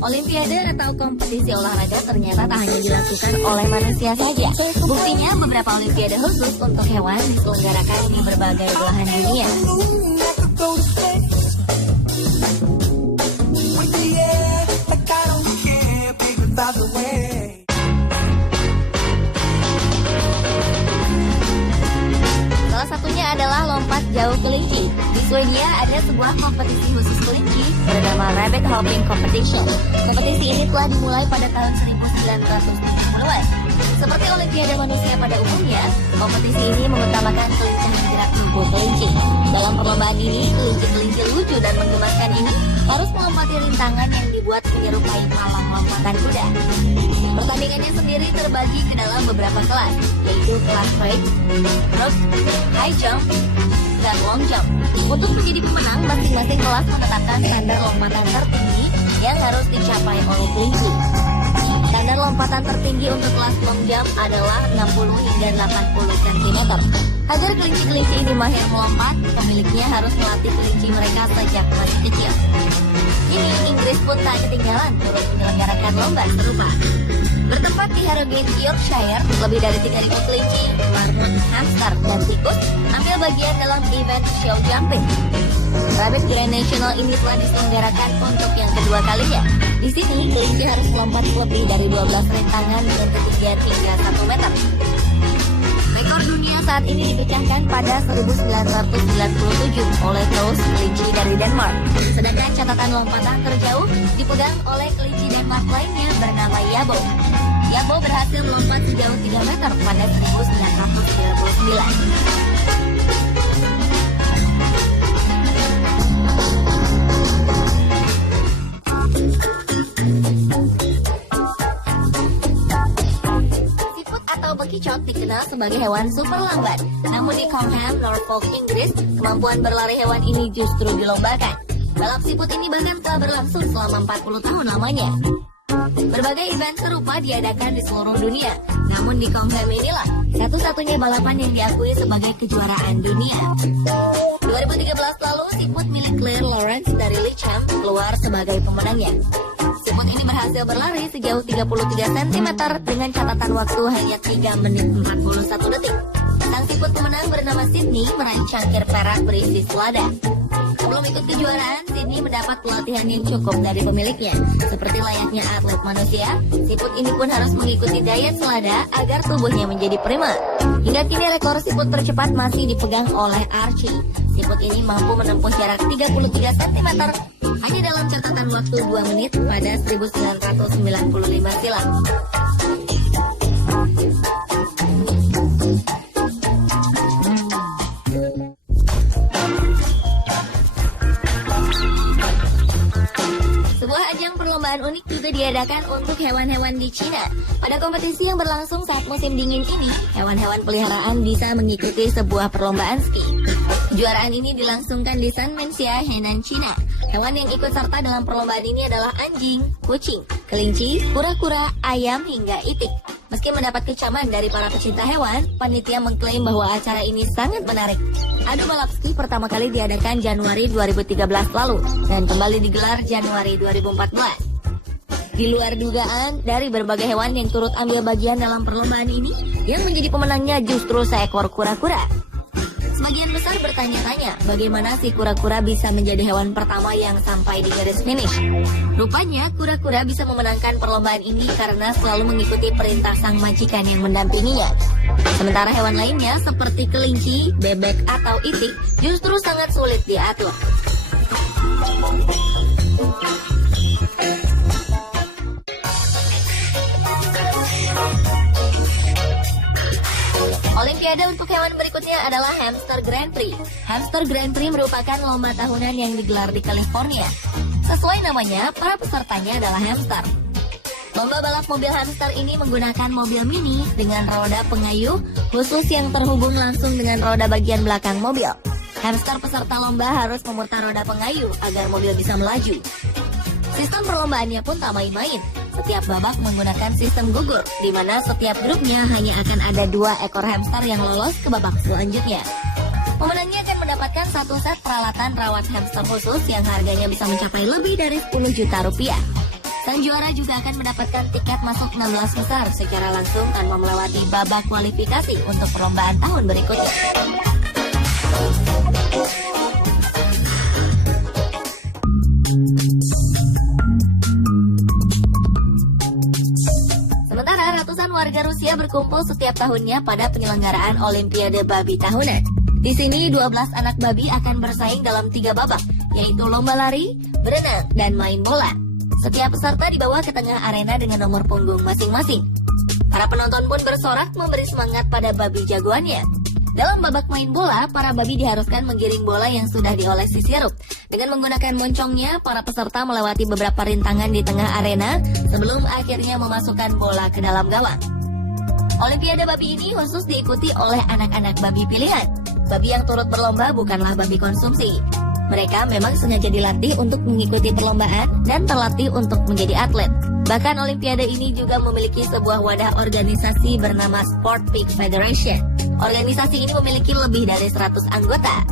Olimpiade atau kompetisi olahraga ternyata tak hanya dilakukan oleh manusia saja. Buktinya beberapa olimpiade khusus untuk hewan diselenggarakan di berbagai belahan dunia. Salah satunya adalah lompat jauh kelinci. Di Swedia ada sebuah kompetisi khusus kelinci bernama Rabbit Hopping Competition. Kompetisi ini telah dimulai pada tahun 1970-an. Seperti Olimpiade manusia pada umumnya, kompetisi ini mengutamakan kelincahan gerak tubuh kelinci. Dalam perlombaan ini, kelinci-kelinci lucu dan menggemaskan ini harus melompati rintangan yang dibuat menyerupai palang lompatan kuda. Pertandingannya sendiri terbagi ke dalam beberapa kelas, yaitu kelas straight, rope, high jump, dan long jump. Untuk menjadi pemenang, masing-masing kelas menetapkan standar lompatan tertinggi yang harus dicapai oleh kelinci. Standar lompatan tertinggi untuk kelas long jump adalah 60 hingga 80 cm. Agar kelinci-kelinci ini mahir melompat, pemiliknya harus melatih kelinci mereka sejak masih kecil. Kini Inggris pun tak ketinggalan turut menyelenggarakan lomba serupa. Bertempat di Harrogate, Yorkshire, lebih dari 3.000 kelinci, marmut, hamster, dan tikus ambil bagian dalam event show jumping. Rabbit Grand National ini telah diselenggarakan untuk yang kedua kalinya. Di sini, kelinci harus melompat lebih dari 12 rintangan dengan ketinggian hingga 1 meter. Rekor dunia saat ini dipecahkan pada 1997 oleh Klaus kelinci dari Denmark. Sedangkan catatan lompatan terjauh dipegang oleh kelinci Denmark lainnya bernama Yabo. Yabo berhasil melompat sejauh 3 meter pada 1999. Bekicot dikenal sebagai hewan super lambat. Namun di Cobham, Norfolk, Inggris, kemampuan berlari hewan ini justru dilombakan. Balap siput ini bahkan telah berlangsung selama 40 tahun lamanya. Berbagai event serupa diadakan di seluruh dunia. Namun di Cobham inilah satu-satunya balapan yang diakui sebagai kejuaraan dunia. 2013 lalu, siput milik Claire Lawrence dari Leecham keluar sebagai pemenangnya. Siput ini berhasil berlari sejauh 33 cm dengan catatan waktu hanya 3 menit 41 detik. Sang siput pemenang bernama Sydney meraih cangkir perak berisi selada. Sebelum ikut kejuaraan, Sydney mendapat pelatihan yang cukup dari pemiliknya. Seperti layaknya atlet manusia, siput ini pun harus mengikuti diet selada agar tubuhnya menjadi prima. Hingga kini rekor siput tercepat masih dipegang oleh Archie. Siput ini mampu menempuh jarak 33 cm hanya dalam catatan waktu 2 menit pada 1995 silam. Sebuah ajang perlombaan unik juga diadakan untuk hewan-hewan di Cina. Pada kompetisi yang berlangsung saat musim dingin ini, hewan-hewan peliharaan bisa mengikuti sebuah perlombaan ski. Kejuaraan ini dilangsungkan di Sanmenxia, Henan, Cina. Hewan yang ikut serta dalam perlombaan ini adalah anjing, kucing, kelinci, kura-kura, ayam, hingga itik. Meski mendapat kecaman dari para pecinta hewan, panitia mengklaim bahwa acara ini sangat menarik. Adu balap ski pertama kali diadakan Januari 2013 lalu dan kembali digelar Januari 2014. Di luar dugaan, dari berbagai hewan yang turut ambil bagian dalam perlombaan ini, yang menjadi pemenangnya justru seekor kura-kura. Sebagian besar bertanya-tanya bagaimana si kura-kura bisa menjadi hewan pertama yang sampai di garis finish. Rupanya kura-kura bisa memenangkan perlombaan ini karena selalu mengikuti perintah sang majikan yang mendampinginya. Sementara hewan lainnya seperti kelinci, bebek, atau itik justru sangat sulit diatur. Olimpiade untuk hewan berikutnya adalah Hamster Grand Prix. Hamster Grand Prix merupakan lomba tahunan yang digelar di California. Sesuai namanya, para pesertanya adalah hamster. Lomba balap mobil hamster ini menggunakan mobil mini dengan roda pengayuh khusus yang terhubung langsung dengan roda bagian belakang mobil. Hamster peserta lomba harus memutar roda pengayuh agar mobil bisa melaju. Sistem perlombaannya pun tak main-main. Setiap babak menggunakan sistem gugur, di mana setiap grupnya hanya akan ada 2 ekor hamster yang lolos ke babak selanjutnya. Pemenangnya akan mendapatkan $1 satu set peralatan rawat hamster khusus yang harganya bisa mencapai lebih dari 10 juta rupiah. Sang juara juga akan mendapatkan tiket masuk 16 besar secara langsung tanpa melewati babak kualifikasi untuk perlombaan tahun berikutnya. Sementara ratusan warga Rusia berkumpul setiap tahunnya pada penyelenggaraan Olimpiade Babi tahunan. Di sini 12 anak babi akan bersaing dalam 3 babak, yaitu lomba lari, berenang, dan main bola. Setiap peserta dibawa ke tengah arena dengan nomor punggung masing-masing. Para penonton pun bersorak memberi semangat pada babi jagoannya. Dalam babak main bola, para babi diharuskan menggiring bola yang sudah diolesi sirup. Dengan menggunakan moncongnya, para peserta melewati beberapa rintangan di tengah arena sebelum akhirnya memasukkan bola ke dalam gawang. Olimpiade babi ini khusus diikuti oleh anak-anak babi pilihan. Babi yang turut berlomba bukanlah babi konsumsi. Mereka memang sengaja dilatih untuk mengikuti perlombaan dan terlatih untuk menjadi atlet. Bahkan Olimpiade ini juga memiliki sebuah wadah organisasi bernama Sport Pig Federation. Organisasi ini memiliki lebih dari 100 anggota.